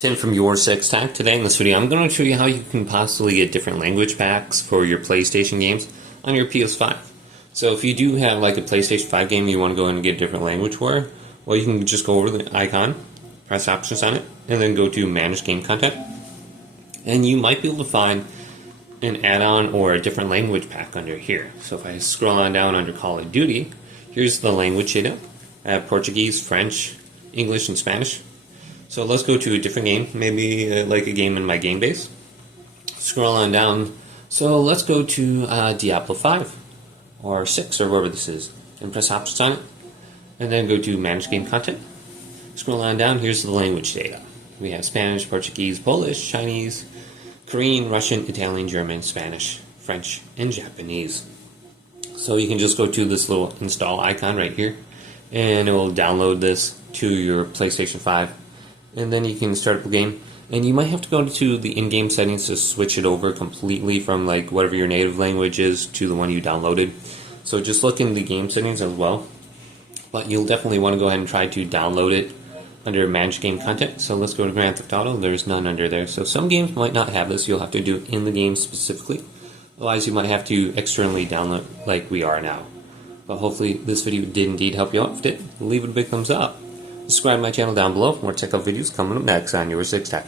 Tim from YourSixTech. Today in this video I'm going to show you how you can possibly get different language packs for your PlayStation games on your PS5. So if you do have like a PlayStation 5 game you want to go in and get a different language for, well, you can just go over the icon, press options on it, and then go to manage game content. And you might be able to find an add-on or a different language pack under here. So if I scroll on down under Call of Duty, here's the language data. I have Portuguese, French, English, and Spanish. So let's go to a different game, maybe like a game in my game base. Scroll on down. So let's go to Diablo 5 or 6 or wherever this is, and press options on it, and then go to manage game content. Scroll on down. Here's the language data. We have Spanish, Portuguese, Polish, Chinese, Korean, Russian, Italian, German, Spanish, French, and Japanese. So you can just go to this little install icon right here, and it will download this to your PlayStation 5. And then you can start up the game, and you might have to go to the in-game settings to switch it over completely from like whatever your native language is to the one you downloaded. So just look in the game settings as well. But you'll definitely want to go ahead and try to download it under Manage Game Content. So let's go to Grand Theft Auto. There's none under there. So some games might not have this. You'll have to do it in the game specifically. Otherwise, you might have to externally download like we are now. But hopefully this video did indeed help you out. If it did, leave it a big thumbs up. Subscribe to my channel down below for more tech videos coming up next on YourSixTech.